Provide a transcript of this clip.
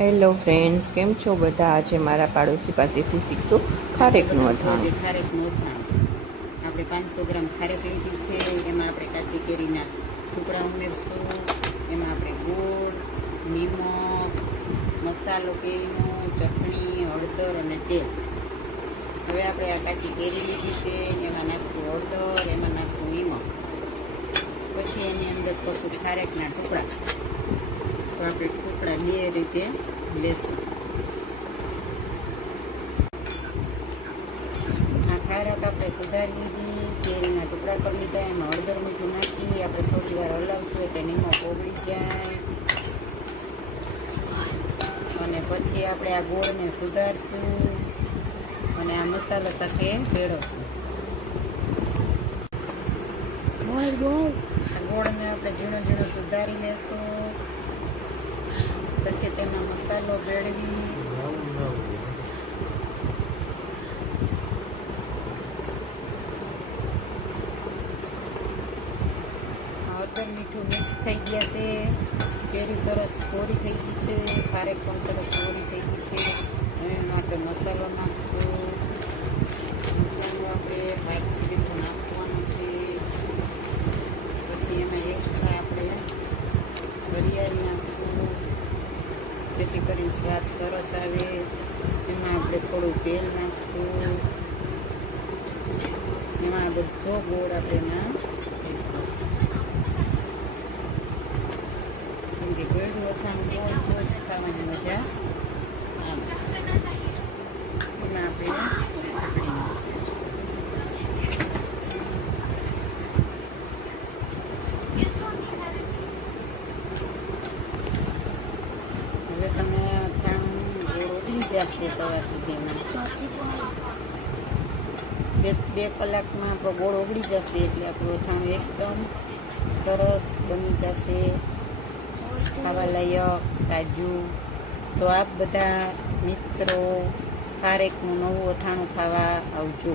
Hello friends કેમ છો બધા? આજે મારા પાડોશી પાસેથી શીખશું ખારેકનું અથાણું. ખારેકનું અથાણું. આપણે પાંચસો ગ્રામ ખારેક લીધી છે, એમાં આપણે કાચી કેરીના ટુકડા ઉમેરશું, એમાં આપણે ગોળ, નિમક, મસાલો કેરીનો, ચટણી, હળદર અને તેલ. હવે આપણે આ કાચી કેરી લીધી છે, એમાં નાખશું હળદર, એમાં નાખશું નિમક. પછી એની અંદર થશું ખારેકના ટુકડા. તો આપણે ટુકડા બે રીતે લેશું. આ ખારક આપણે સુધારી લીધી કેરીના ટુકડા કરી લીધા એમાં હળદર મીઠું નાખી આપણે થોડી વાર હલાવશું એટલે નિમક ઓગળી જાય. અને પછી આપણે આ ગોળને સુધારશું અને આ મસાલા સાથે ભેળવશું. ગોળને આપણે ઝીણો ઝીણો સુધારી લેશું. પછી તેમાં મસાલો, ભેળવી. હળદર મીઠું મિક્સ થઈ ગયા છે. કેરી સરસ કોરી થઈ ગઈ છે. ખારેક પણ સરસ કોરી થઈ ગઈ છે. એમાં આપણે મસાલો નાખશું મસાલો આપણે બાકી જેટલું નાખવાનું છે પછી એમાં એક્સ્ટ્રા આપણે વરિયાળી નાખશું જેથી કરીને સ્વાદ સરસ આવે. એમાં આપણે થોડું તેલ નાખશું. એમાં આ બધો ગોળ આપણે એમાં કે ઓછાનું હોય તો જ ખાવાની મજા એમાં આપણે ખસડી નાખીશું. હવે તમે અથાણું બે બે કલાકમાં આપણો ગોળ ઓગળી જશે એટલે આપણું અથાણું એકદમ સરસ બની જશે. ખાવા લાયક તાજું તો આપ બધા મિત્રો ખારેકનું નવું અથાણું ખાવા આવજો.